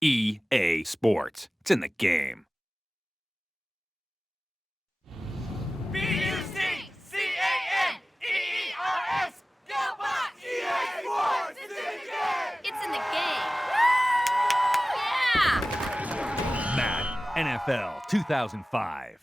EA Sports. It's in the game. B-U-C-C-A-N-E-E-R-S! Go Bucks! EA Sports! It's in the game! It's in the game. Woo! Yeah! Madden NFL 2005.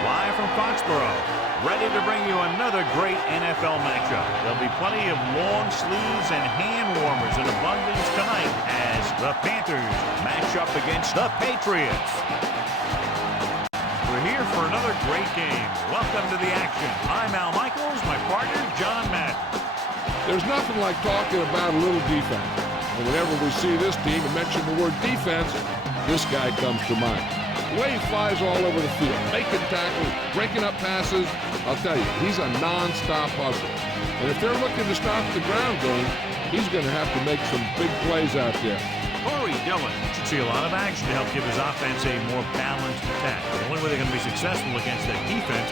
Live from Foxborough, ready to bring you another great NFL matchup. There'll be plenty of long sleeves and hand warmers in abundance tonight as the Panthers match up against the Patriots. We're here for another great game. Welcome to the action. I'm Al Michaels, my partner, John Madden. There's nothing like talking about a little defense. And whenever we see this team and mention the word defense, this guy comes to mind. The way he flies all over the field, making tackles, breaking up passes, I'll tell you, he's a non-stop hustler. And if they're looking to stop the ground game, he's going to have to make some big plays out there. Corey Dillon should see a lot of action to help give his offense a more balanced attack. The only way they're going to be successful against that defense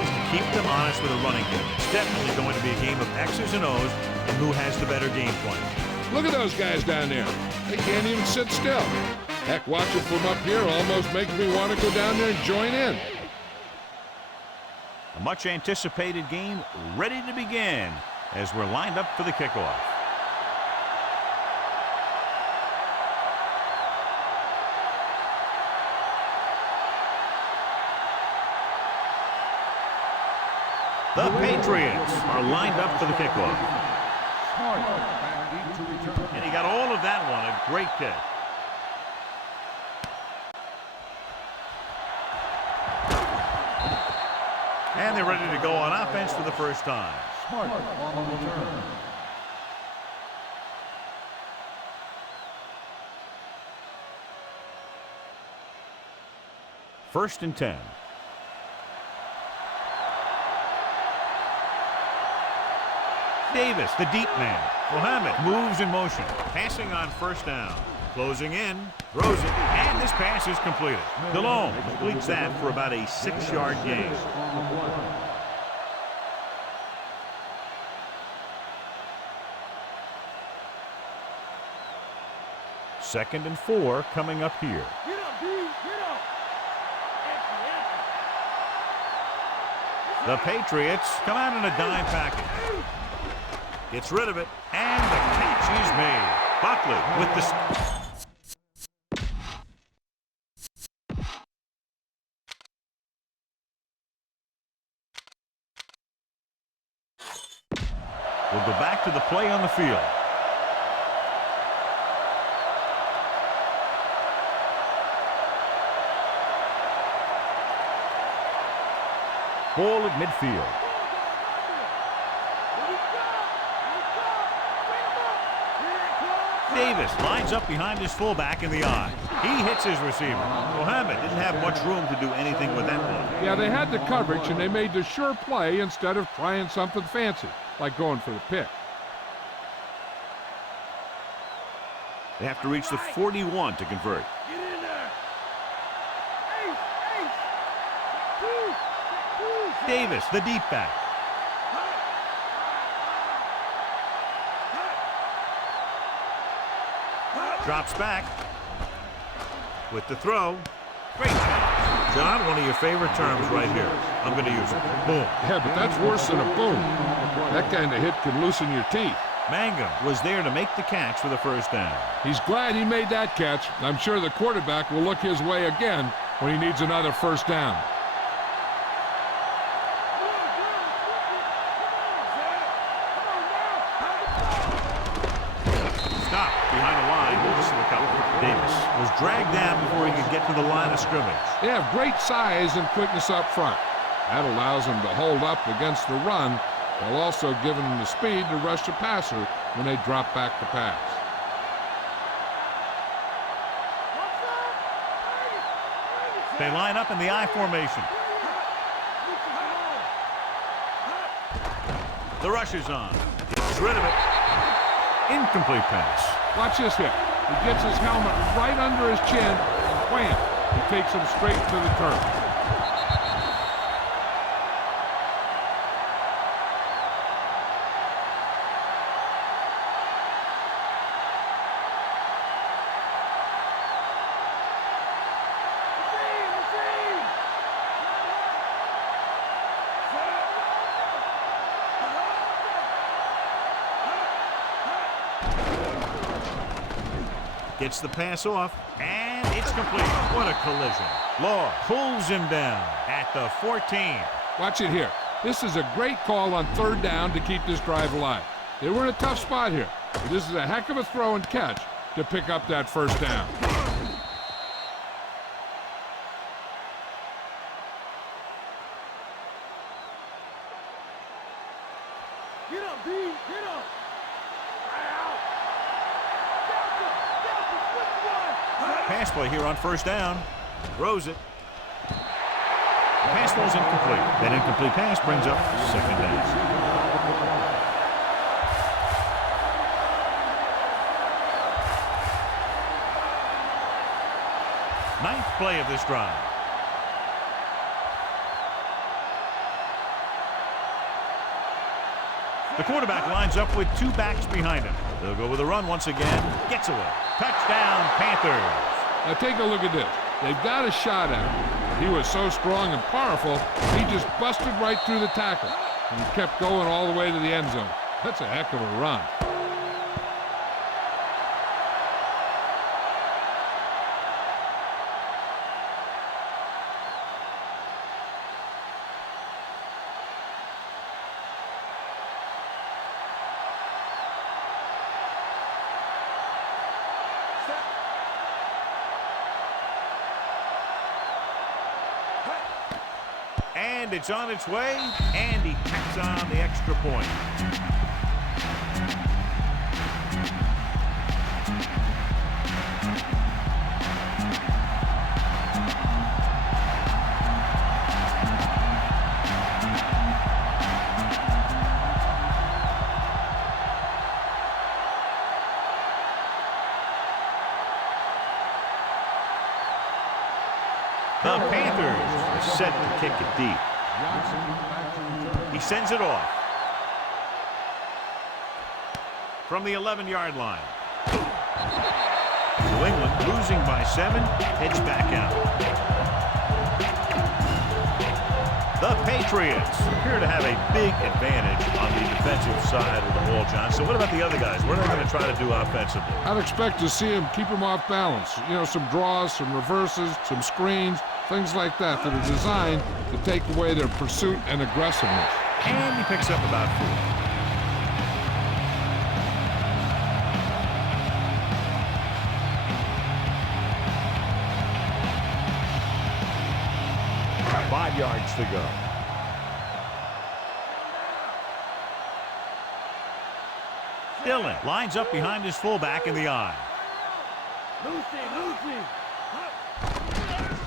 is to keep them honest with a running game. It's definitely going to be a game of X's and O's and who has the better game plan. Look at those guys down there. They can't even sit still. Heck, watching from up here almost makes me want to go down there and join in. A much-anticipated game ready to begin as we're lined up for the kickoff. The Patriots are lined up for the kickoff. And he got all of that one, a great kick. And they're ready to go on offense for the first time. Smart on the return. First and 10. Davis, the deep man. Mohamed moves in motion. Passing on first down. Closing in, throws it, and this pass is completed. DeLone completes that for about a 6-yard gain. Second and 4 coming up here. The Patriots come out in a dime package. Gets rid of it, and the catch is made. Buckley with the... We'll go back to the play on the field. Ball at midfield. Davis lines up behind his fullback in the eye. He hits his receiver. Mohamed didn't have much room to do anything with that one. Yeah, they had the coverage, and they made the sure play instead of trying something fancy, like going for the pick. They have to reach the 41 to convert. Get in there! Davis, the deep back. Drops back with the throw. Great pass. John, one of your favorite terms right here. I'm going to use it. Boom. Yeah, but that's worse than a boom. That kind of hit can loosen your teeth. Mangum was there to make the catch for the first down. He's glad he made that catch. I'm sure the quarterback will look his way again when he needs another first down. Stop behind the line. This is a couple. Davis was dragged down before he could get to the line of scrimmage. They have great size and quickness up front. That allows them to hold up against the run while also giving them the speed to rush the passer when they drop back to pass. They line up in the I formation. The rush is on. Gets rid of it. Incomplete pass. Watch this hit. He gets his helmet right under his chin, and wham! He takes him straight to the turf. Gets the pass off, and it's complete. What a collision. Law pulls him down at the 14. Watch it here. This is a great call on third down to keep this drive alive. They were in a tough spot here, but this is a heck of a throw and catch to pick up that first down. Get up, B. Get up. Pass play here on first down. Throws it. Pass ball's incomplete. That incomplete pass brings up second down. Ninth play of this drive. The quarterback lines up with two backs behind him. They'll go with a run once again. Gets away. Touchdown, Panthers. Now take a look at this. They've got a shot at him. He was so strong and powerful, he just busted right through the tackle. And he kept going all the way to the end zone. That's a heck of a run. And it's on its way, and he tacks on the extra point. The Panthers are set to kick it deep. He sends it off. From the 11-yard line. New England losing by 7, heads back out. The Patriots appear to have a big advantage on the defensive side of the ball, John. So what about the other guys? What are they going to try to do offensively? I'd expect to see him keep him off balance. You know, some draws, some reverses, some screens, things like that that are designed to take away their pursuit and aggressiveness. And he picks up about 4. Five yards to go. Dillon lines up behind his fullback in the I.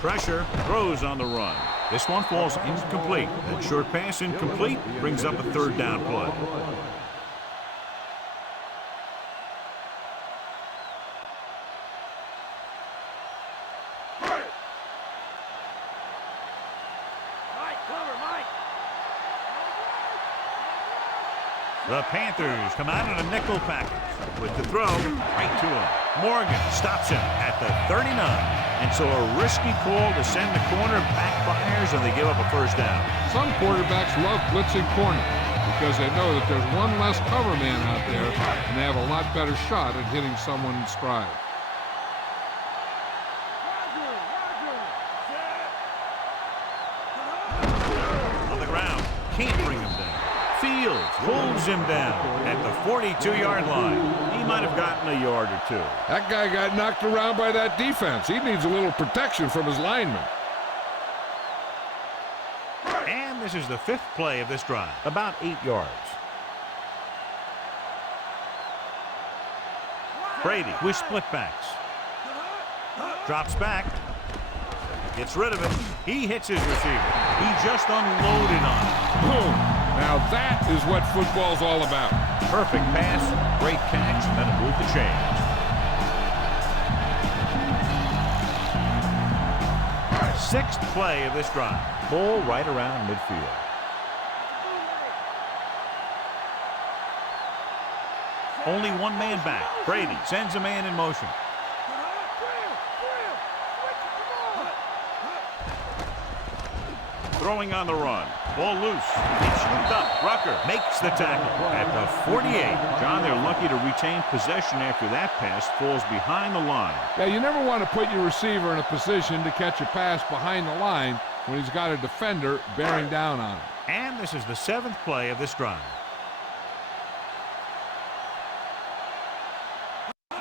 Pressure, throws on the run. This one falls incomplete. That short pass incomplete brings up a third down play. The Panthers come out in a nickel package with the throw right to him. Morgan stops him at the 39. And so a risky call to send the corner backfires, and they give up a first down. Some quarterbacks love blitzing corner because they know that there's one less cover man out there, and they have a lot better shot at hitting someone in stride. On the ground, can't bring him down. Fields pulls him down at the 42-yard line. He might have gotten a yard or two. That guy got knocked around by that defense. He needs a little protection from his linemen. And this is the 5th play of this drive, about 8 yards. Brady with split backs. Drops back. Gets rid of it. He hits his receiver. He just unloaded on him. Boom. Now that is what football's all about. Perfect pass, great catch, and then a move to change. Sixth play of this drive. Ball right around midfield. Only one man back. Brady sends a man in motion. Throwing on the run. Ball loose. It's scooped up. Rucker makes the tackle at the 48. John, they're lucky to retain possession after that pass falls behind the line. Yeah, you never want to put your receiver in a position to catch a pass behind the line when he's got a defender bearing down on him. And this is the 7th play of this drive.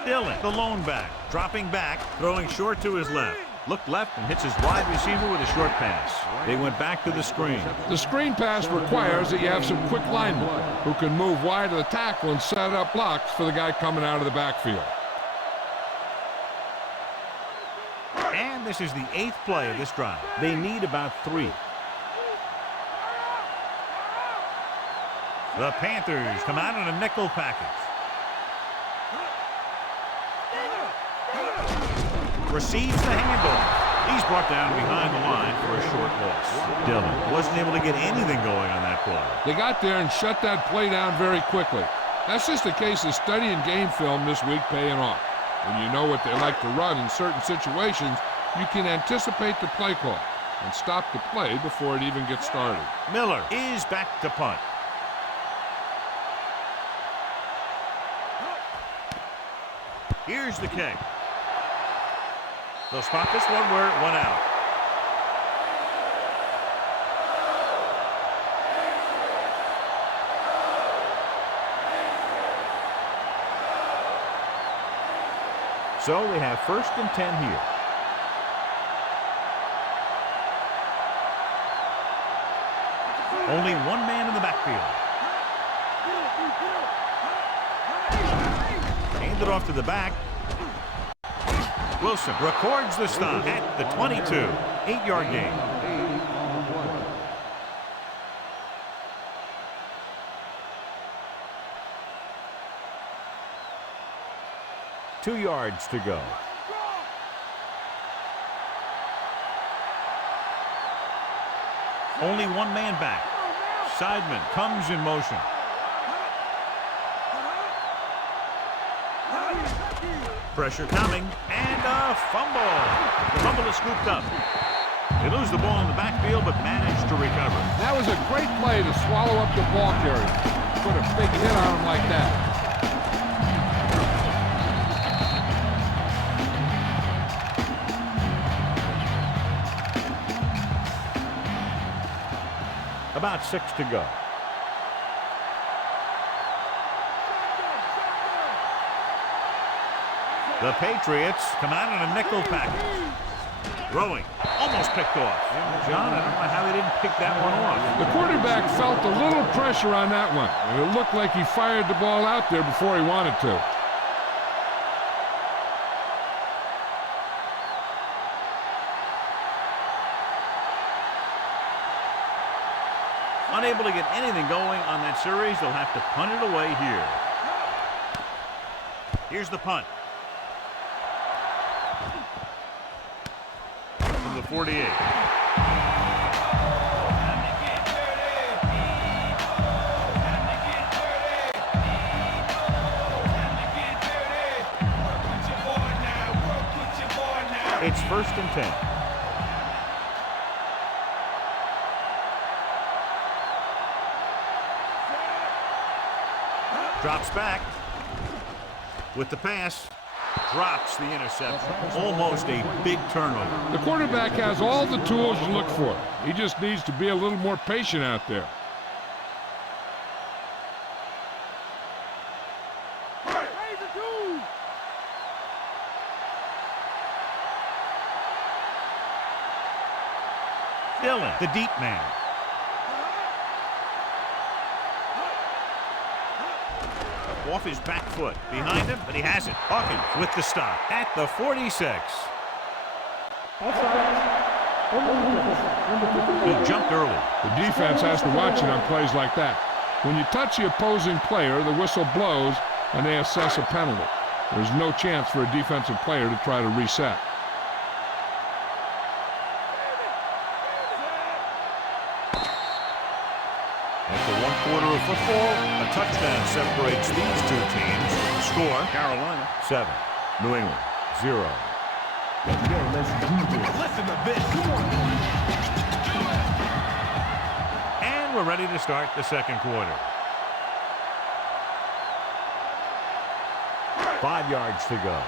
Dillon, the lone back, dropping back, throwing short to his left. Looked left and hits his wide receiver with a short pass. They went back to the screen. The screen pass requires that you have some quick linemen who can move wide of the tackle and set up blocks for the guy coming out of the backfield. And this is the 8th play of this drive. They need about 3. The Panthers come out in a nickel package. Receives the handoff. He's brought down behind the line for a short loss. Dillon wasn't able to get anything going on that play. They got there and shut that play down very quickly. That's just a case of studying game film this week paying off. When you know what they like to run in certain situations, you can anticipate the play call and stop the play before it even gets started. Miller is back to punt. Here's the kick. They'll spot this one where it went out. So they have 1st and 10 here. Only one man in the backfield. Hand it off to the back. Wilson records the stop at the 22. 8-yard gain. Two yards to go. Only one man back. Seidman comes in motion. Pressure coming, and a fumble. The fumble is scooped up. They lose the ball in the backfield, but manage to recover. That was a great play to swallow up the ball carrier. Put a big hit on him like that. About 6 to go. The Patriots come out in a nickel package. Throwing, almost picked off. John, I don't know how they didn't pick that one off. The quarterback felt a little pressure on that one. It looked like he fired the ball out there before he wanted to. Unable to get anything going on that series, they'll have to punt it away here. Here's the punt. From the 48. It's 1st and 10. Drops back with the pass. Drops the interception. Almost a big turnover. The quarterback has all the tools you look for. He just needs to be a little more patient out there. Dillon, the deep man. Off his back foot. Behind him, but he has it. Hawkins with the stop at the 46. He jumped early. The defense has to watch it on plays like that. When you touch the opposing player, the whistle blows and they assess a penalty. There's no chance for a defensive player to try to reset. After 1 quarter of football, a touchdown separates these two teams. Score, Carolina 7, New England 0. Listen to this. And we're ready to start the second quarter. 5 yards to go.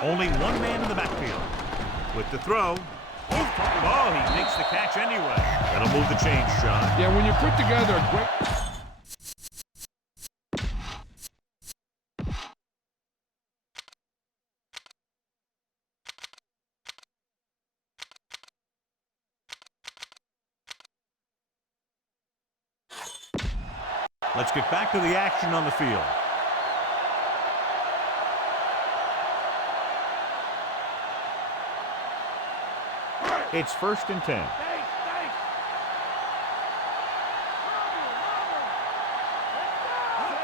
Only one man in the backfield. With the throw. Oh, he makes the catch anyway. That'll move the chains, Sean. Yeah, when you put together a great... Let's get back to the action on the field. It's 1st and 10.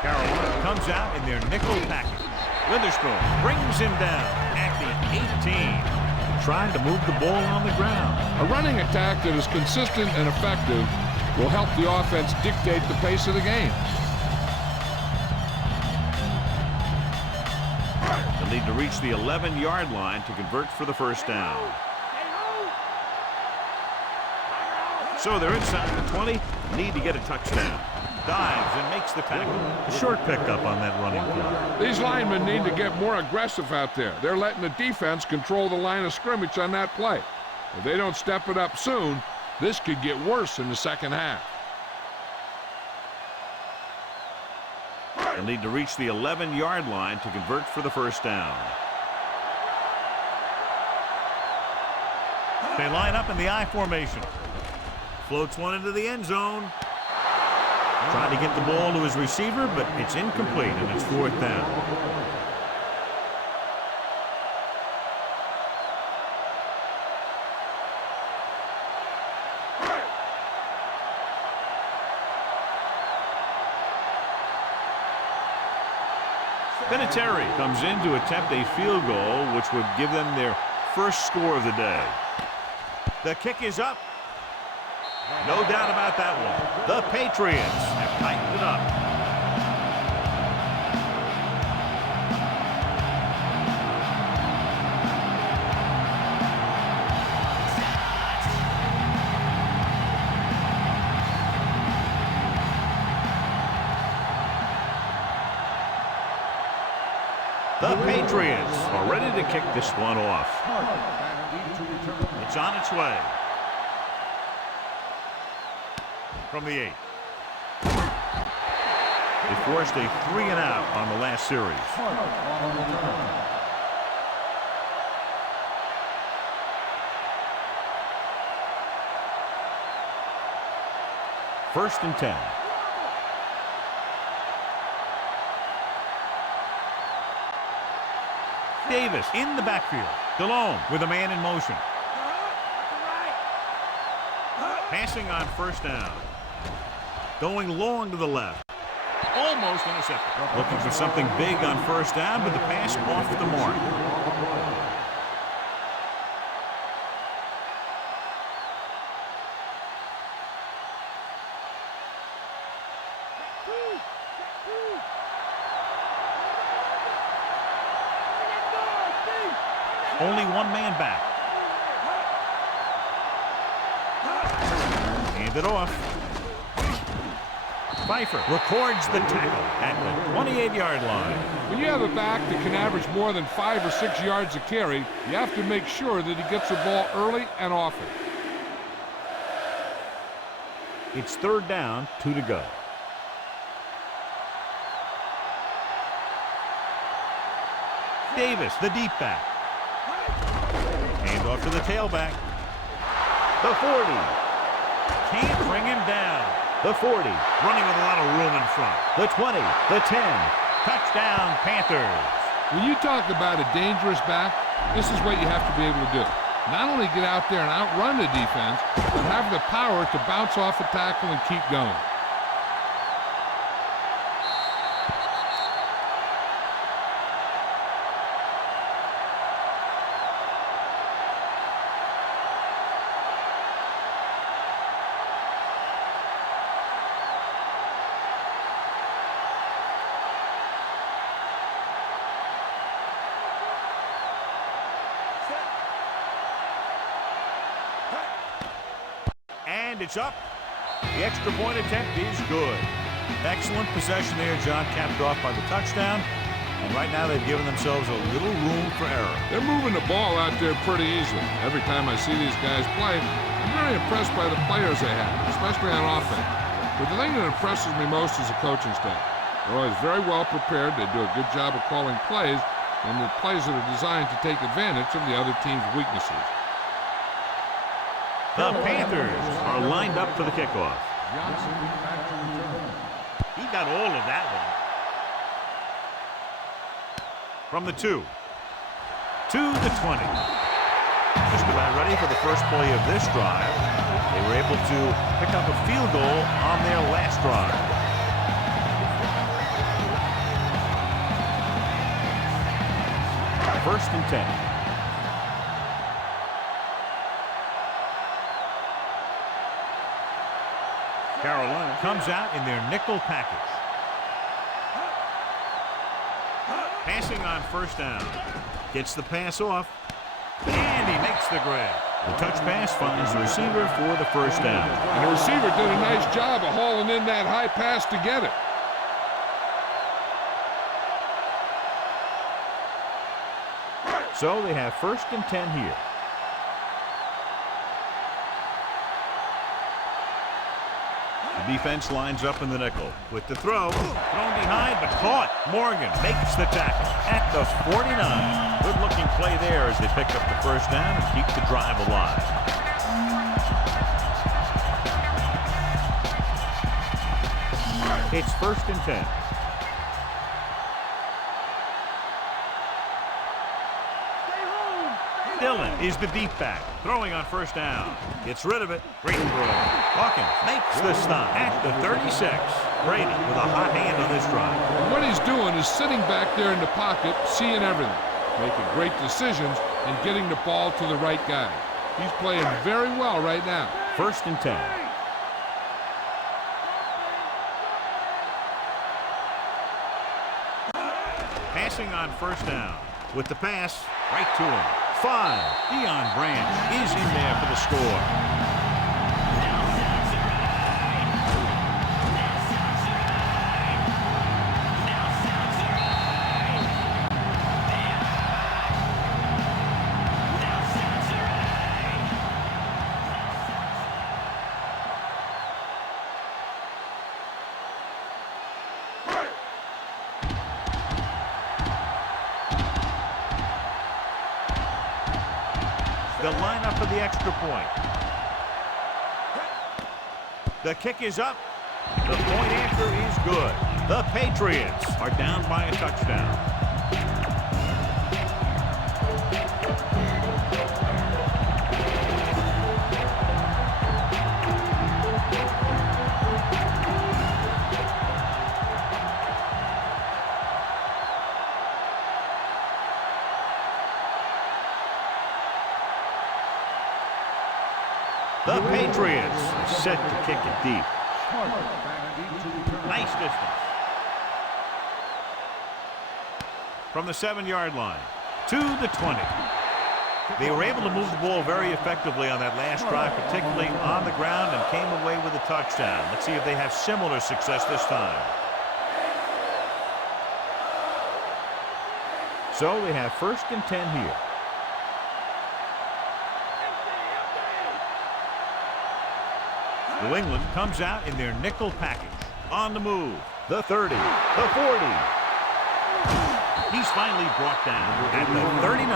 Carolina comes out in their nickel package. Witherspoon brings him down at the 18. Trying to move the ball on the ground. A running attack that is consistent and effective will help the offense dictate the pace of the game. They'll need to reach the 11-yard line to convert for the first down. So they're inside the 20, need to get a touchdown. Dives and makes the tackle. A short pickup on that running play. These linemen need to get more aggressive out there. They're letting the defense control the line of scrimmage on that play. If they don't step it up soon, this could get worse in the second half. They'll need to reach the 11-yard line to convert for the first down. They line up in the I formation. Floats one into the end zone. Trying to get the ball to his receiver, but it's incomplete, and it's 4th down. Vinatieri comes in to attempt a field goal, which would give them their first score of the day. The kick is up. No doubt about that one. The Patriots have tightened it up. The Patriots are ready to kick this one off. It's on its way. From the 8. They forced a 3-and-out on the last series. First and 10. Davis in the backfield. DeLone with a man in motion. Passing on first down. Going long to the left. Almost intercepted. Looking for something big on first down, but the pass off the mark. Only one man back. Hand it off. Pfeiffer records the tackle at the 28-yard line. When you have a back that can average more than 5 or 6 yards a carry, you have to make sure that he gets the ball early and often. It's 3rd down, 2 to go. Davis, the deep back. Hand off to the tailback. The 40. Can't bring him down. The 40. Running with a lot of room in front. The 20. The 10. Touchdown, Panthers. When you talk about a dangerous back, this is what you have to be able to do. Not only get out there and outrun the defense, but have the power to bounce off a tackle and keep going. And it's up. The extra point attempt is good. Excellent possession there, John, capped off by the touchdown. And right now they've given themselves a little room for error. They're moving the ball out there pretty easily. Every time I see these guys play, I'm very impressed by the players they have, especially on offense. But the thing that impresses me most is the coaching staff. They're always very well prepared. They do a good job of calling plays, and the plays that are designed to take advantage of the other team's weaknesses. The Panthers are lined up for the kickoff. Johnson back to return. He got all of that one. From the 2 to the 20. Just about ready for the first play of this drive. They were able to pick up a field goal on their last drive. First and 10. Carolina comes out in their nickel package. Passing on first down. Gets the pass off. And he makes the grab. The touch pass finds the receiver for the first down. And the receiver did a nice job of hauling in that high pass to get it. So they have first and 10 here. The defense lines up in the nickel with the throw. Thrown behind, but caught. Morgan makes the tackle at the 49. Good-looking play there as they pick up the first down and keep the drive alive. It's first and 10. Dillon is the deep back, throwing on first down. Gets rid of it. Brady Hawkins makes the stop at the 36. Brady with a hot hand on this drive. And what he's doing is sitting back there in the pocket, seeing everything, making great decisions, and getting the ball to the right guy. He's playing very well right now. First and 10. Passing on first down. With the pass, right to him. 5. Deion Branch is in there for the score. They'll line up for the extra point. The kick is up. The point after is good. The Patriots are down by a touchdown. The Patriots are set to kick it deep. Nice distance. From the 7-yard line to the 20. They were able to move the ball very effectively on that last drive, particularly on the ground, and came away with a touchdown. Let's see if they have similar success this time. So they have 1st and 10 here. New England comes out in their nickel package. On the move, the 30, the 40. He's finally brought down at the 39.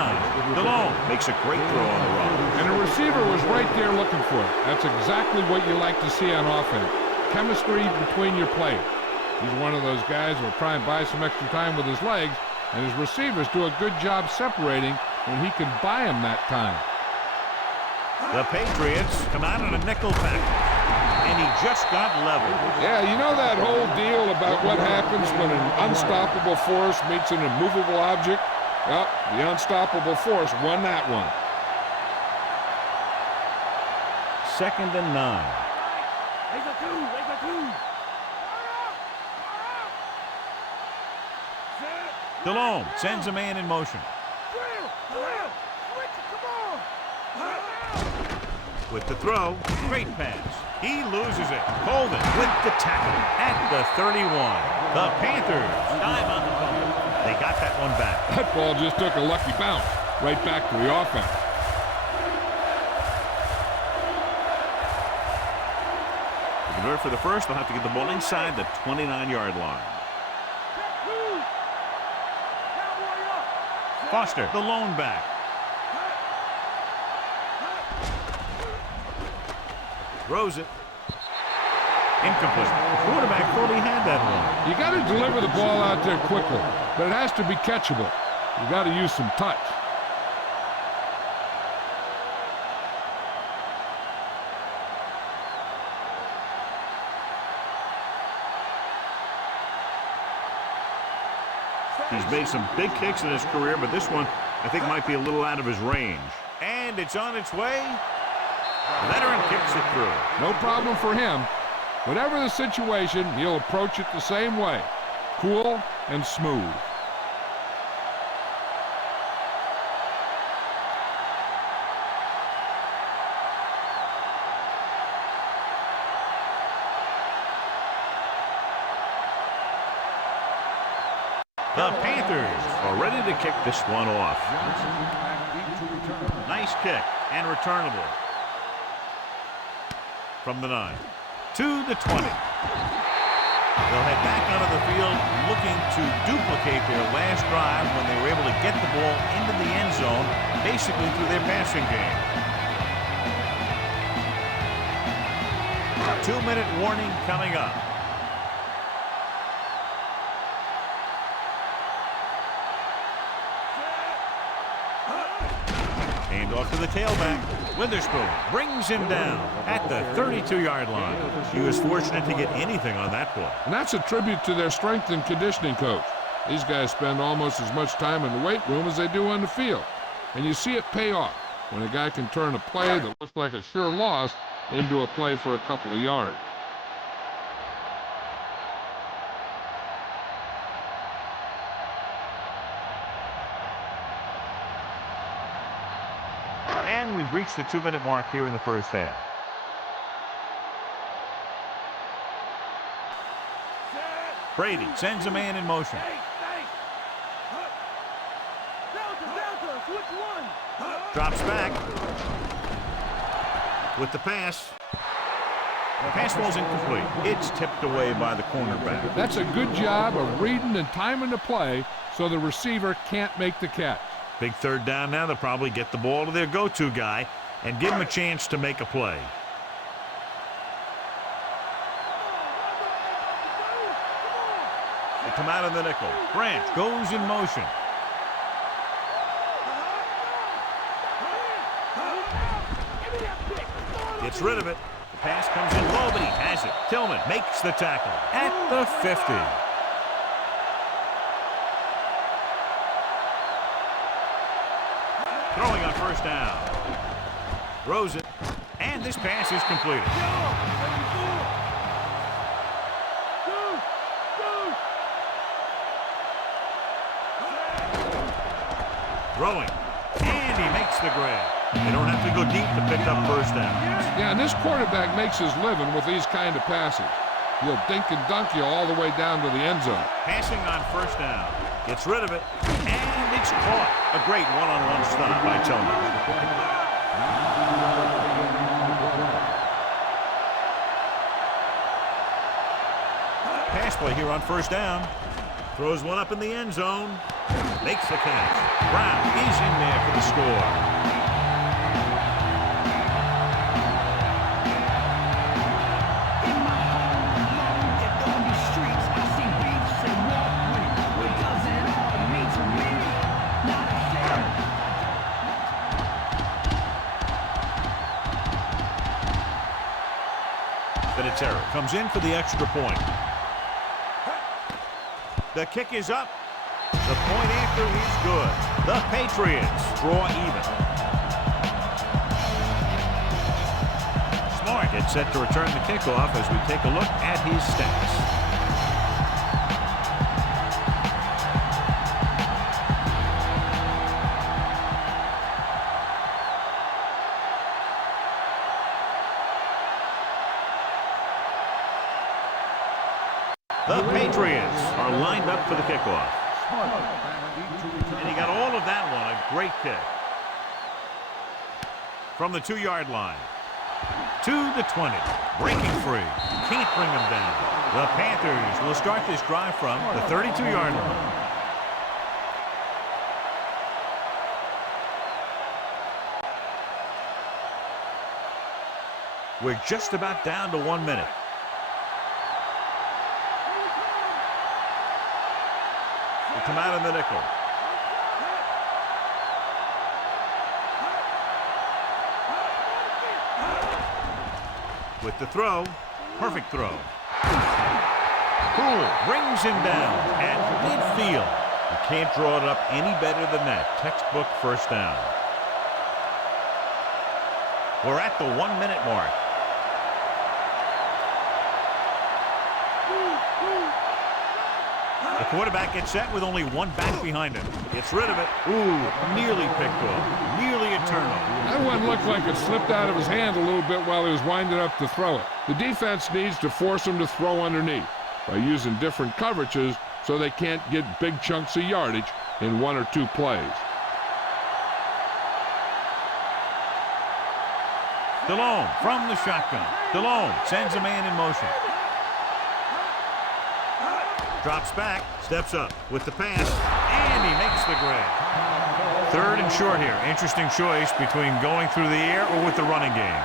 DeLone makes a great throw on the run. And the receiver was right there looking for it. That's exactly what you like to see on offense. Chemistry between your players. He's one of those guys who will try and buy some extra time with his legs, and his receivers do a good job separating when he can buy them that time. The Patriots come out in a nickel package. And he just got leveled. Yeah, you know that whole deal about what happens when an unstoppable force meets an immovable object? Well, the unstoppable force won that one. 2nd and 9. DeLone sends a man in motion. With the throw, great pass. He loses it. Colvin with the tackle at the 31. The Panthers dive on the ball. They got that one back. That ball just took a lucky bounce right back to the offense. To convert for the first, they'll have to get the ball inside the 29-yard line. Foster, the lone back. Throws it. Incomplete. The quarterback thought he had that one. You got to deliver the ball out there quickly, but it has to be catchable. You got to use some touch. He's made some big kicks in his career, but this one I think might be a little out of his range. And it's on its way. Veteran kicks it through. No problem for him. Whatever the situation, he'll approach it the same way. Cool and smooth. The Panthers are ready to kick this one off. Nice kick and returnable. From the 9 to the 20. They'll head back onto the field looking to duplicate their last drive when they were able to get the ball into the end zone, basically through their passing game. 2-minute warning coming up. Hand off to the tailback. Witherspoon brings him down at the 32-yard line. He was fortunate to get anything on that play. And that's a tribute to their strength and conditioning coach. These guys spend almost as much time in the weight room as they do on the field. And you see it pay off when a guy can turn a play that looks like a sure loss into a play for a couple of yards. And we've reached the 2-minute mark here in the first half. Brady sends a man in motion. Drops back. With the pass. The pass falls incomplete. It's tipped away by the cornerback. That's a good job of reading and timing the play so the receiver can't make the catch. Big third down now. They'll probably get the ball to their go-to guy and give him a chance to make a play. They come out of the nickel. Branch goes in motion. Gets rid of it. The pass comes in low, but he has it. Tillman makes the tackle at the 50. Throwing on first down. Throws it. And this pass is completed. Throwing. And he makes the grab. They don't have to go deep to pick up first down. Yeah, and this quarterback makes his living with these kind of passes. He'll dink and dunk you all the way down to the end zone. Passing on first down. Gets rid of it. And it's caught. A great one-on-one stop by Tillman. Pass play here on first down. Throws one up in the end zone. Makes the catch. Brown is in there for the score. Terror comes in for the extra point. The kick is up. The point after is good. The Patriots draw even. Smart gets set to return the kickoff as we take a look at his stats. The Patriots are lined up for the kickoff. And he got all of that one. A great kick. From the 2-yard line. To the 20. Breaking free. Can't bring him down. The Panthers will start this drive from the 32-yard line. We're just about down to 1 minute. Come out in the nickel. With the throw, perfect throw. Cool, brings him down at midfield. You can't draw it up any better than that. Textbook first down. We're at the 1 minute mark. The quarterback gets set with only one back behind him. Gets rid of it. Ooh, nearly picked off. Nearly a turnover. That one looked like it slipped out of his hand a little bit while he was winding up to throw it. The defense needs to force him to throw underneath by using different coverages so they can't get big chunks of yardage in 1 or 2 plays. DeLone from the shotgun. DeLone sends a man in motion. Drops back, steps up with the pass, and he makes the grab. 3rd and short here. Interesting choice between going through the air or with the running game.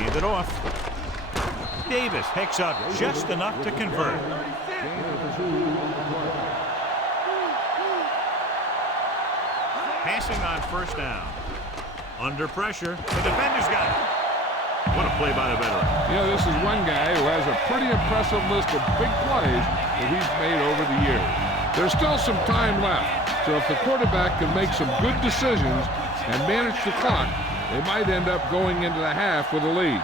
Hand it off. Davis picks up just enough to convert. Passing on first down. Under pressure. The defender's got it. What a play by the veteran. Yeah, this is one guy who has a pretty impressive list of big plays that he's made over the years. There's still some time left, so if the quarterback can make some good decisions and manage the clock, they might end up going into the half with a lead.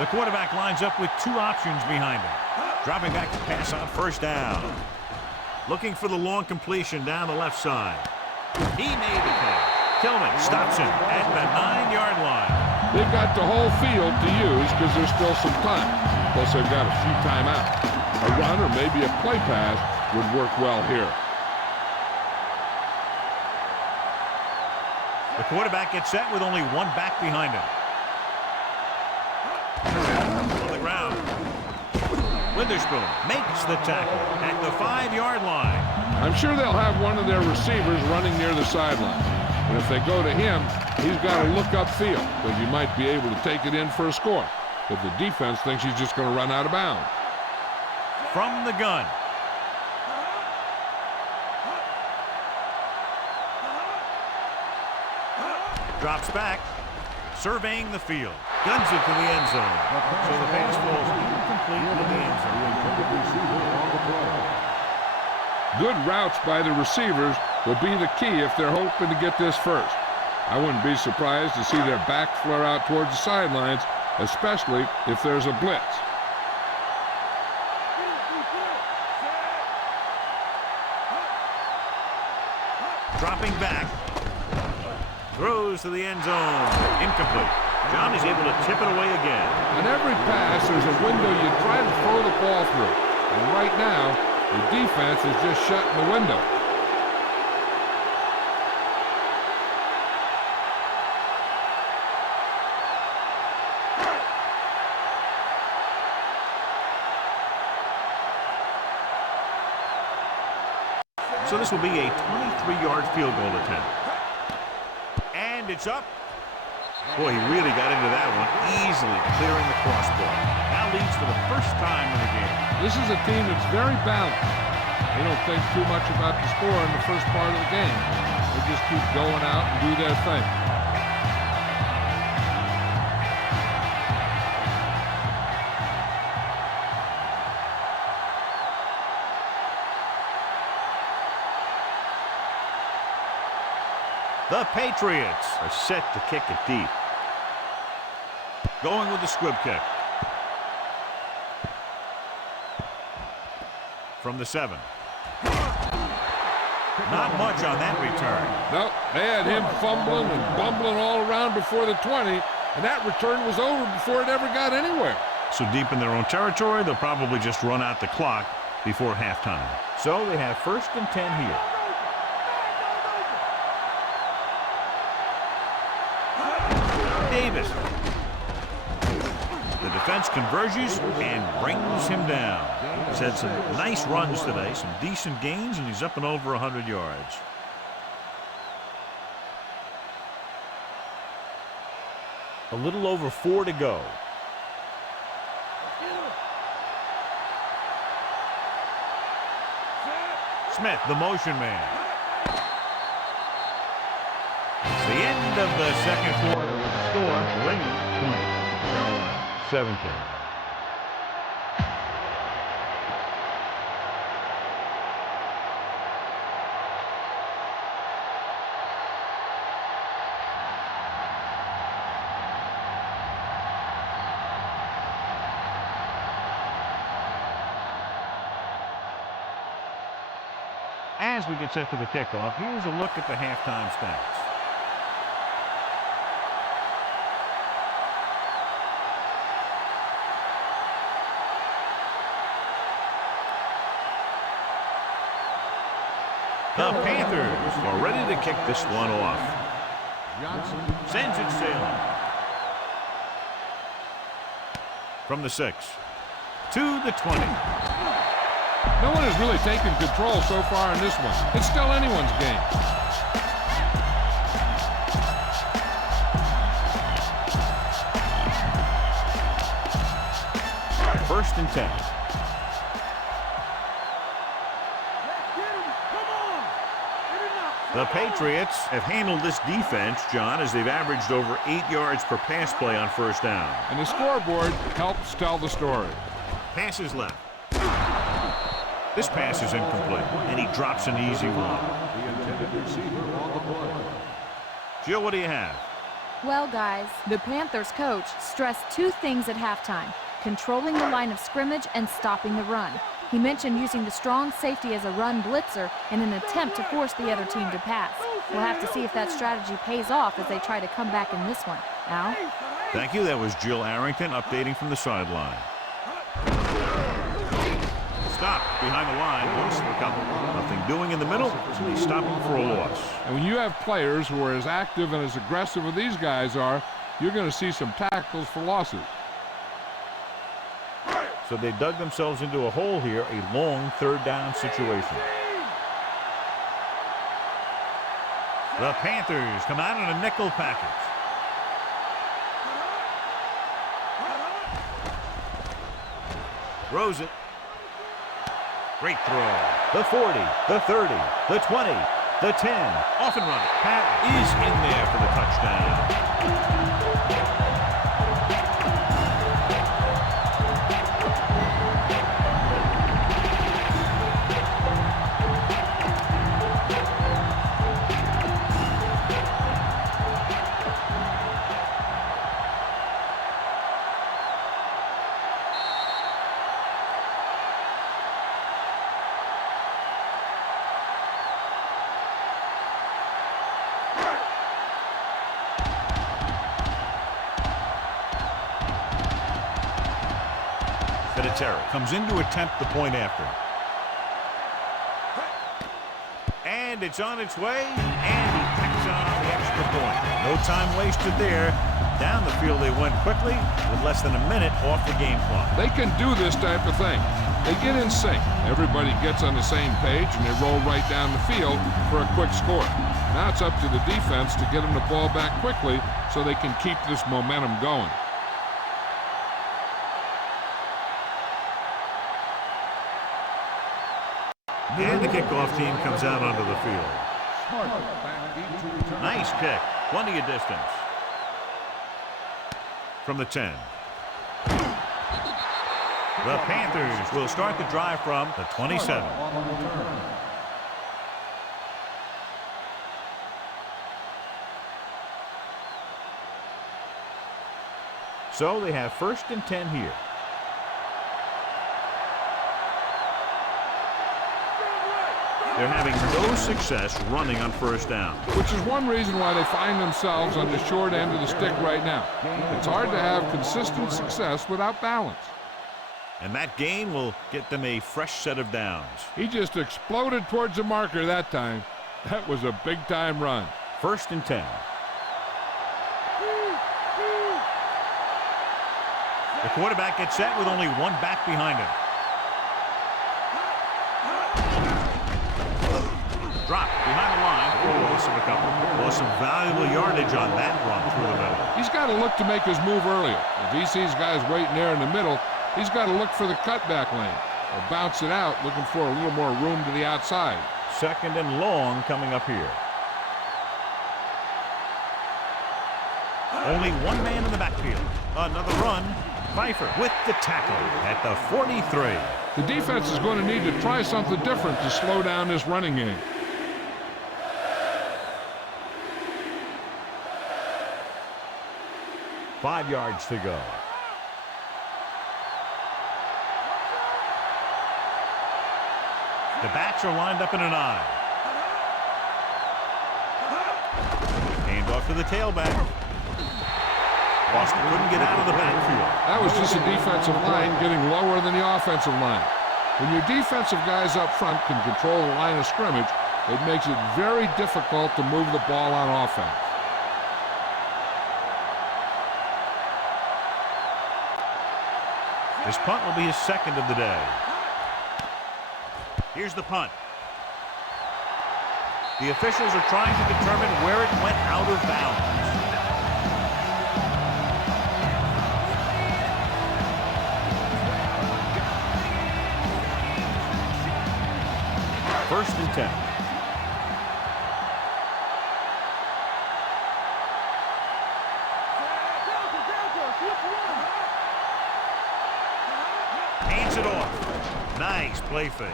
The quarterback lines up with 2 options behind him. Dropping back to pass on first down. Looking for the long completion down the left side. He made the catch. Tillman stops him at the 9-yard line. They've got the whole field to use because there's still some time. Plus, they've got a few timeouts. A run or maybe a play pass would work well here. The quarterback gets set with only one back behind him. On the ground. Witherspoon makes the tackle at the 5-yard line. I'm sure they'll have one of their receivers running near the sideline. And if they go to him, he's got to look upfield because he might be able to take it in for a score if the defense thinks he's just going to run out of bounds. From the gun. Drops back, surveying the field. Guns it to the end zone. So the pass falls incomplete to the end zone. Good routes by the receivers will be the key if they're hoping to get this first. I wouldn't be surprised to see their back flare out towards the sidelines, especially if there's a blitz. Dropping back. Throws to the end zone. Incomplete. John is able to tip it away again. On every pass, there's a window you try to throw the ball through. And right now, the defense is just shutting the window. So this will be a 23-yard field goal attempt. And it's up. Boy, he really got into that one, easily clearing the crossbar. Now leads for the first time in the game. This is a team that's very balanced. They don't think too much about the score in the first part of the game. They just keep going out and do their thing. The Patriots are set to kick it deep. Going with the squib kick. From the 7. Not much on that return. No, they had him fumbling and bumbling all around before the 20, and that return was over before it ever got anywhere. So deep in their own territory, they'll probably just run out the clock before halftime. So they have 1st and 10 here. Davis. The defense converges and brings him down. He's had some nice runs today, some decent gains, and he's up and over 100 yards. A little over 4 to go. Smith, the motion man. It's the end of the second quarter with the score, Ravens 20, 17. As we get set for the kickoff, here's a look at the halftime stats. The Panthers are ready to kick this one off. Sends it sailing. From the 6 to the 20. No one has really taken control so far in this one. It's still anyone's game. First and 10. The Patriots have handled this defense, John, as they've averaged over 8 yards per pass play on first down. And the scoreboard helps tell the story. Passes left. This pass is incomplete, and he drops an easy one. Jill, what do you have? Well, guys, the Panthers coach stressed 2 things at halftime: controlling the line of scrimmage and stopping the run. He mentioned using the strong safety as a run blitzer in an attempt to force the other team to pass. We'll have to see if that strategy pays off as they try to come back in this one. Al? Thank you. That was Jill Arrington updating from the sideline. Stop behind the line, loss of a couple. Nothing doing in the middle, so they stop him for a loss. And when you have players who are as active and as aggressive as these guys are, you're going to see some tackles for losses. So they dug themselves into a hole here, a long 3rd down situation. The Panthers come out in a nickel package. Throws it. Great throw. The 40, the 30, the 20, the 10. Off and running. Pat is in there for the touchdown. to Terry. Comes in to attempt the point after. And it's on its way, and he tacks on the extra point. No time wasted there. Down the field they went quickly with less than a minute off the game clock. They can do this type of thing. They get in sync. Everybody gets on the same page, and they roll right down the field for a quick score. Now it's up to the defense to get them the ball back quickly so they can keep this momentum going. And the kickoff team comes out onto the field. Nice kick. Plenty of distance. From the 10. The Panthers will start the drive from the 27. So they have 1st and 10 here. They're having no success running on 1st down. Which is one reason why they find themselves on the short end of the stick right now. It's hard to have consistent success without balance. And that gain will get them a fresh set of downs. He just exploded towards the marker that time. That was a big-time run. 1st and 10. The quarterback gets set with only one back behind him. Drop behind the line. Lost him a couple. Lost some valuable yardage on that run through the middle. He's got to look to make his move earlier. If he sees guys waiting there in the middle, he's got to look for the cutback lane or bounce it out, looking for a little more room to the outside. 2nd and long coming up here. Only one man in the backfield. Another run. Pfeiffer with the tackle at the 43. The defense is going to need to try something different to slow down this running game. Five yards to go. The backs are lined up in an eye. Hand off to the tailback. Boston couldn't get out of the backfield. That was just a defensive line getting lower than the offensive line. When your defensive guys up front can control the line of scrimmage, it makes it very difficult to move the ball on offense. This punt will be his 2nd of the day. Here's the punt. The officials are trying to determine where it went out of bounds. First and 10. Hands it off. Nice play fake.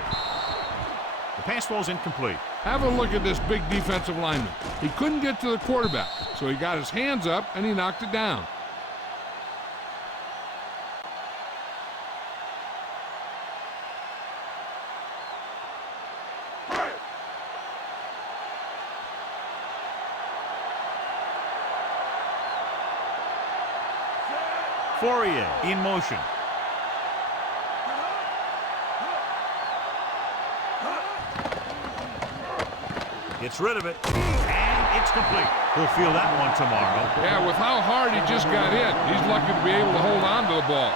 The pass ball's incomplete. Have a look at this big defensive lineman. He couldn't get to the quarterback, so he got his hands up and he knocked it down. Fourier in motion. Gets rid of it, and it's complete. We'll feel that one tomorrow. Yeah, with how hard he just got hit, he's lucky to be able to hold on to the ball.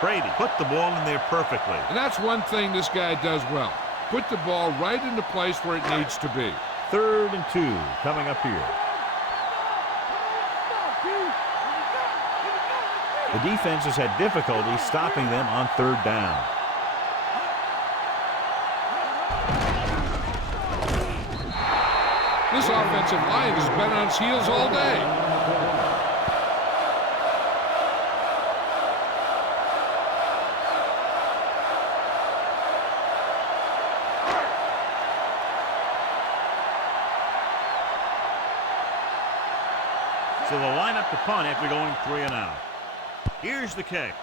Brady put the ball in there perfectly. And that's one thing this guy does well. Put the ball right in the place where it needs to be. 3rd and 2 coming up here. The defense has had difficulty stopping them on 3rd down. This offensive line has been on its heels all day. So they'll line up to punt after going 3 and out. Here's the kick.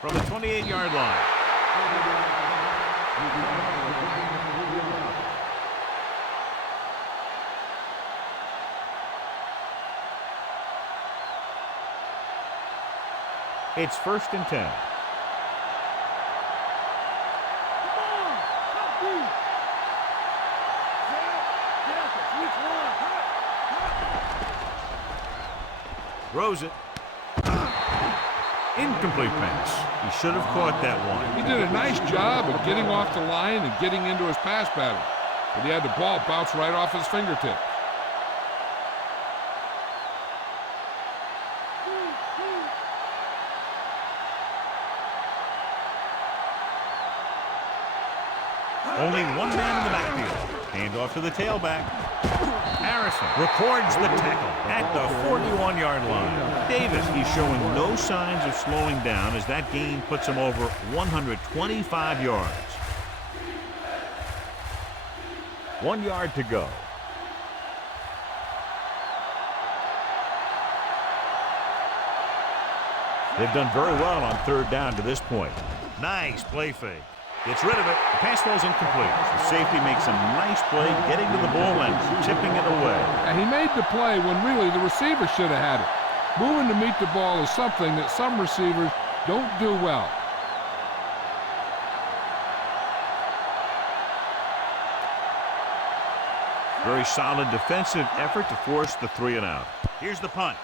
From the 28-yard line. It's 1st and 10. Throws it. Incomplete pass. He should have caught that one. He did a nice job of getting off the line and getting into his pass pattern, but he had the ball bounce right off his fingertips. Only one man in the backfield. Hand off to the tailback. Harrison records the tackle at the 41-yard line. Davis, he's showing no signs of slowing down as that gain puts him over 125 yards. 1 yard to go. They've done very well on 3rd down to this point. Nice play fake. Gets rid of it. The pass falls incomplete. The safety makes a nice play getting to the ball and tipping it away. And he made the play when really the receiver should have had it. Moving to meet the ball is something that some receivers don't do well. Very solid defensive effort to force the 3 and out. Here's the punt.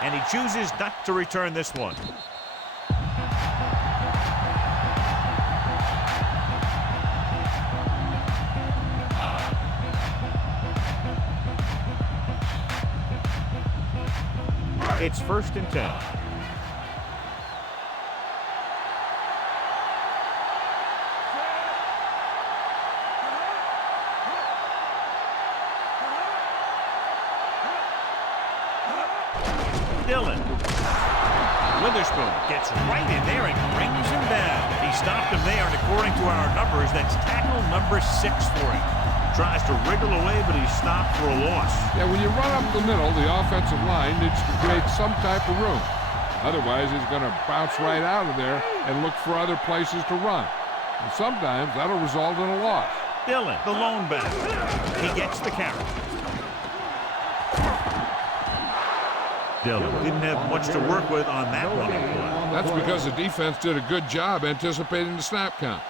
And he chooses not to return this one. It's 1st and 10. Dillon. Witherspoon gets right in there and brings him down. He stopped him there, and according to our numbers, that's tackle number 6 for him. Tries to wriggle away, but he's stopped for a loss. Yeah, when you run up the middle, the offensive line needs to create some type of room. Otherwise, he's going to bounce right out of there and look for other places to run. And sometimes that'll result in a loss. Dillon, the lone back. He gets the carry. Dillon didn't have much to work with on that running play. That's because the defense did a good job anticipating the snap count.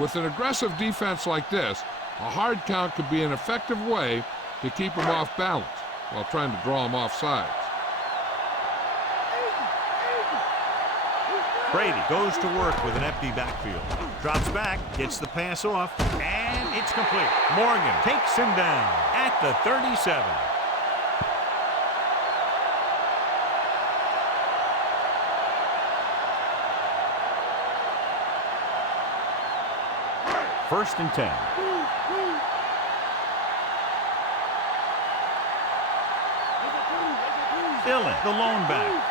With an aggressive defense like this, a hard count could be an effective way to keep him off balance while trying to draw him off sides. Brady goes to work with an empty backfield. Drops back, gets the pass off, and it's complete. Morgan takes him down at the 37. First and 10. Dillon, the lone back.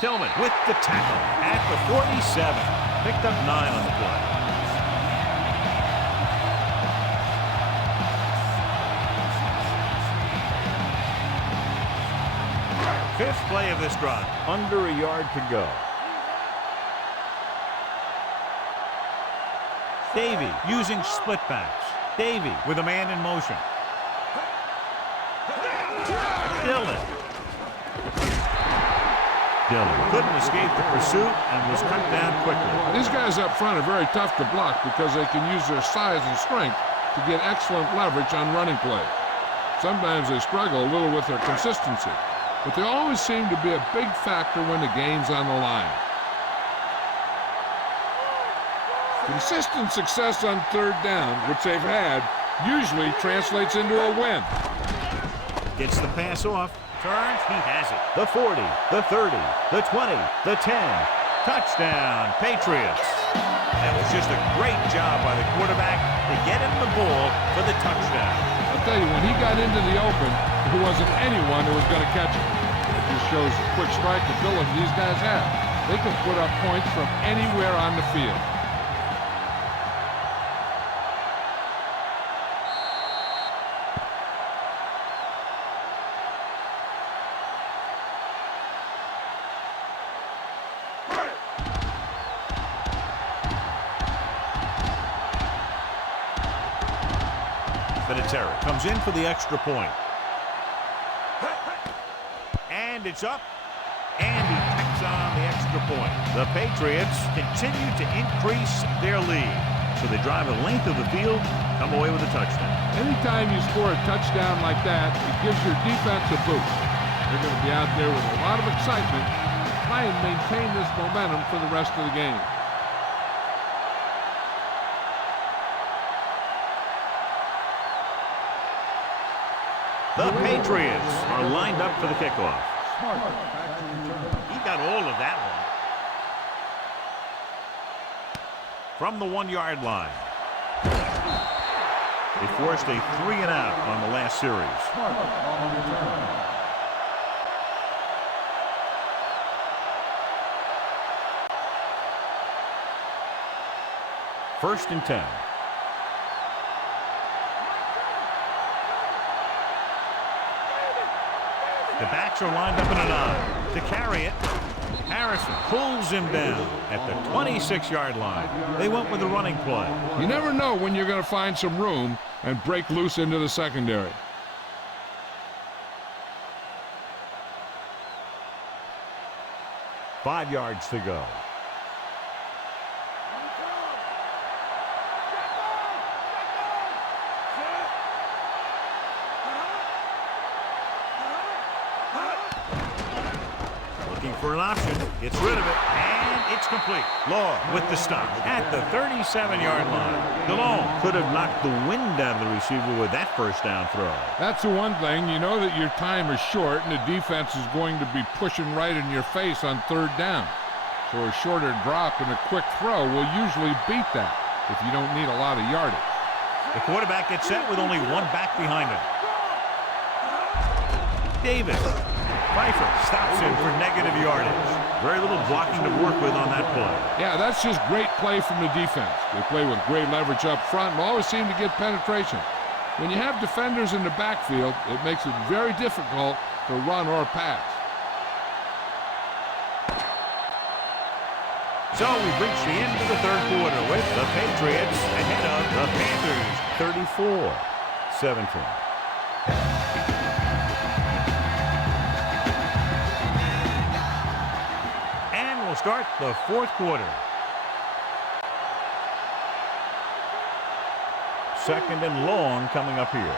Tillman with the tackle at the 47. Picked up 9 on the play. 5th play of this drive. Under a yard to go. Davey using split backs. Davey with a man in motion. Dillon. Dillon couldn't escape the pursuit and was cut down quickly. These guys up front are very tough to block because they can use their size and strength to get excellent leverage on running plays. Sometimes they struggle a little with their consistency, but they always seem to be a big factor when the game's on the line. Consistent success on 3rd down, which they've had, usually translates into a win. Gets the pass off. Turns. He has it. The 40, the 30, the 20, the 10. Touchdown, Patriots. That was just a great job by the quarterback to get him the ball for the touchdown. I'll tell you, when he got into the open, there wasn't anyone who was going to catch him. It just shows the quick strike ability these guys have. They can put up points from anywhere on the field. Comes in for the extra point. And it's up. And he picks on the extra point. The Patriots continue to increase their lead. So they drive the length of the field, come away with a touchdown. Anytime you score a touchdown like that, it gives your defense a boost. They're going to be out there with a lot of excitement, try and maintain this momentum for the rest of the game. The Patriots are lined up for the kickoff. He got all of that one. From the 1-yard line. They forced a 3-and-out on the last series. First and 10. The backs are lined up in a 9. To carry it, Harrison pulls him down at the 26-yard line. They went with the running play. You never know when you're going to find some room and break loose into the secondary. Five yards to go. Looking for an option, gets rid of it, and it's complete. Law with the stop at the 37-yard line. DeLone could have knocked the wind out of the receiver with that first down throw. That's the one thing. You know that your time is short and the defense is going to be pushing right in your face on third down. So a shorter drop and a quick throw will usually beat that if you don't need a lot of yardage. The quarterback gets set with only one back behind him. Davis. Pfeiffer stops him for negative yardage. Very little blocking to work with on that play. Yeah, that's just great play from the defense. They play with great leverage up front and always seem to get penetration. When you have defenders in the backfield, it makes it very difficult to run or pass. So we've reached the end of the third quarter with the Patriots ahead of the Panthers 34-17. We'll start the fourth quarter. Second and long coming up here.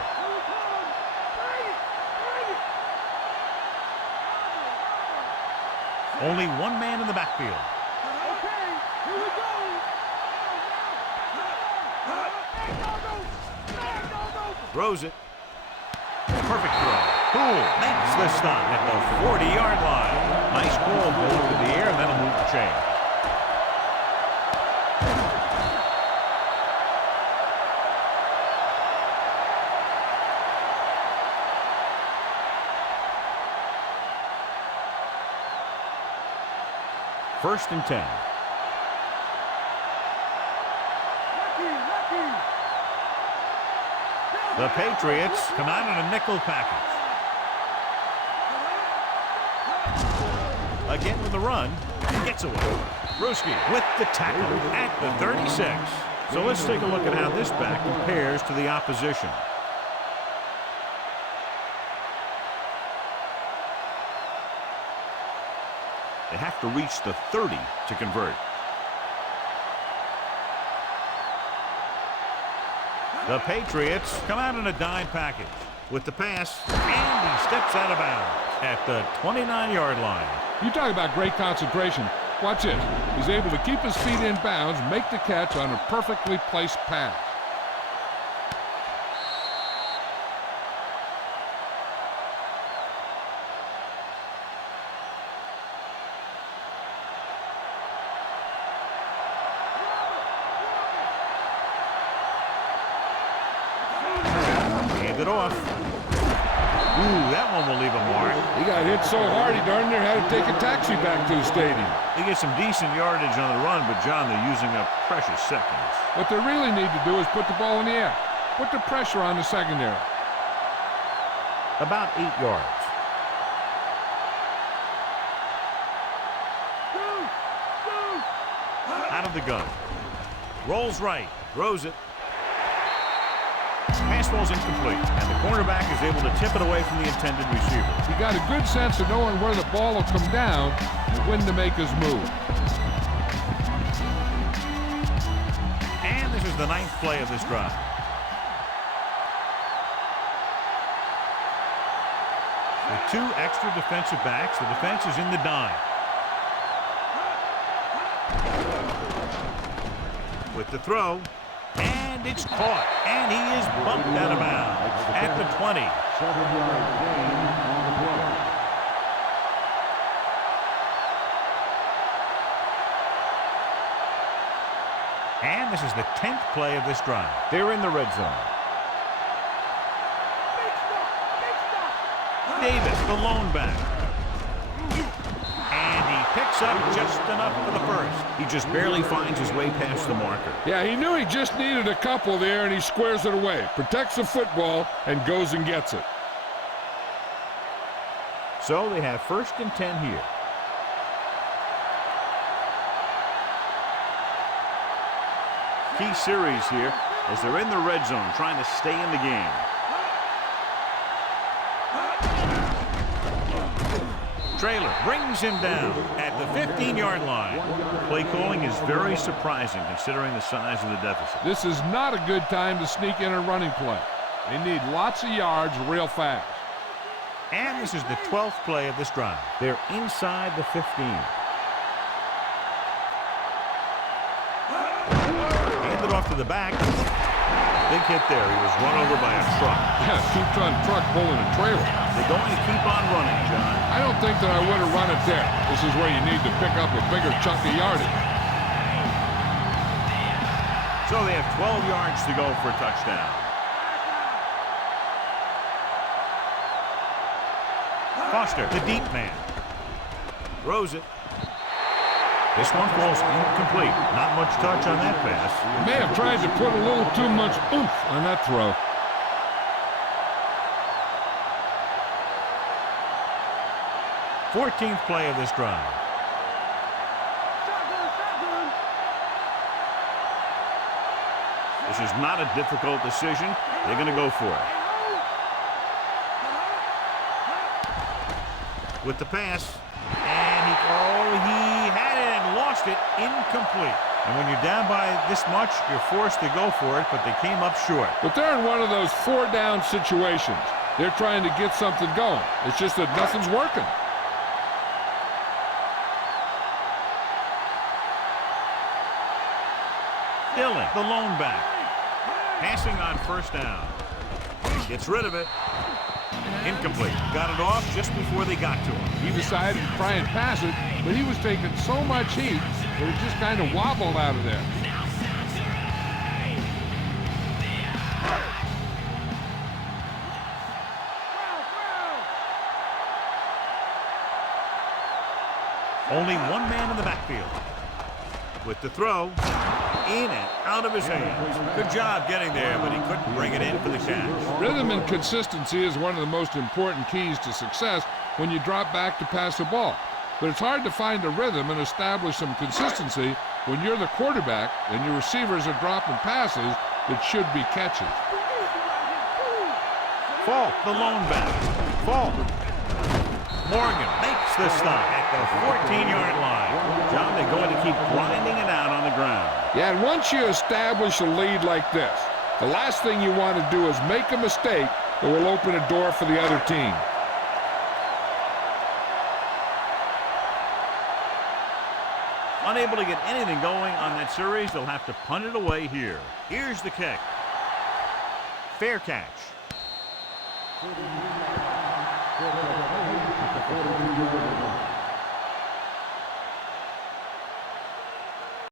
Only one man in the backfield. Throws it. Perfect throw. Poole makes the stop at the 40-yard line. Nice ball going to the air, and that'll move the chain. First and 10. The Patriots come out in a nickel package. Again with the run, and gets away. Bruschi with the tackle at the 36. So let's take a look at how this back compares to the opposition. They have to reach the 30 to convert. The Patriots come out in a dime package with the pass, and he steps out of bounds at the 29-yard line. You talk about great concentration. Watch this. He's able to keep his feet in bounds, make the catch on a perfectly placed pass. Hand it off. Ooh, that one will leave a mark. He got hit so hard he darn near had to take a taxi back to the stadium. They get some decent yardage on the run, but John, they're using up precious seconds. What they really need to do is put the ball in the air. Put the pressure on the secondary. About 8 yards. Out of the gun. Rolls right. Throws it. Pass ball's incomplete, and the cornerback is able to tip it away from the intended receiver. He got a good sense of knowing where the ball will come down and when to make his move. And this is the 9th play of this drive. With 2 extra defensive backs, the defense is in the dime. With the throw, and it's caught, and he is bumped out of bounds at the 20. 7-yard gain on the play. And this is the 10th play of this drive. They're in the red zone. Davis, the lone back. And he picks up just enough for the first. He just barely finds his way past the marker. Yeah, he knew he just needed a couple there, and he squares it away. Protects the football and goes and gets it. So they have 1st and 10 here. Key series here as they're in the red zone trying to stay in the game. Traylor brings him down at the 15-yard line. Play calling is very surprising considering the size of the deficit. This is not a good time to sneak in a running play. They need lots of yards real fast. And this is the 12th play of this drive. They're inside the 15. Handed off to the back. Big hit there. He was run over by a truck. Yeah, 2-ton truck pulling a trailer. They're going to keep on running, John. I don't think that I would have run it there. This is where you need to pick up a bigger chunk of yardage. So they have 12 yards to go for a touchdown. Foster, the deep man. Throws it. This one falls incomplete. Not much touch on that pass. May have tried to put a little too much oomph on that throw. Fourteenth play of this drive. This is not a difficult decision. They're going to go for it. With the pass, and he had it and lost it, incomplete. And when you're down by this much, you're forced to go for it, but they came up short. But they're in one of those 4-down situations. They're trying to get something going. It's just that nothing's working. Dillon, the lone back, passing on 1st down. Gets rid of it. Incomplete. Got it off just before they got to him. He decided to try and pass it, but he was taking so much heat that it just kind of wobbled out of there. Only one man in the backfield. With the throw, in and out of his hands. Good job getting there, but he couldn't bring it in for the catch. Rhythm and consistency is one of the most important keys to success when you drop back to pass the ball. But it's hard to find a rhythm and establish some consistency when you're the quarterback and your receivers are dropping passes that should be catches. Fall, the lone back. Fall. Morgan makes the stop at the 14-yard line. John, they're going to keep grinding it out on the ground. Yeah, and once you establish a lead like this, the last thing you want to do is make a mistake that will open a door for the other team. Unable to get anything going on that series, they'll have to punt it away here. Here's the kick. Fair catch.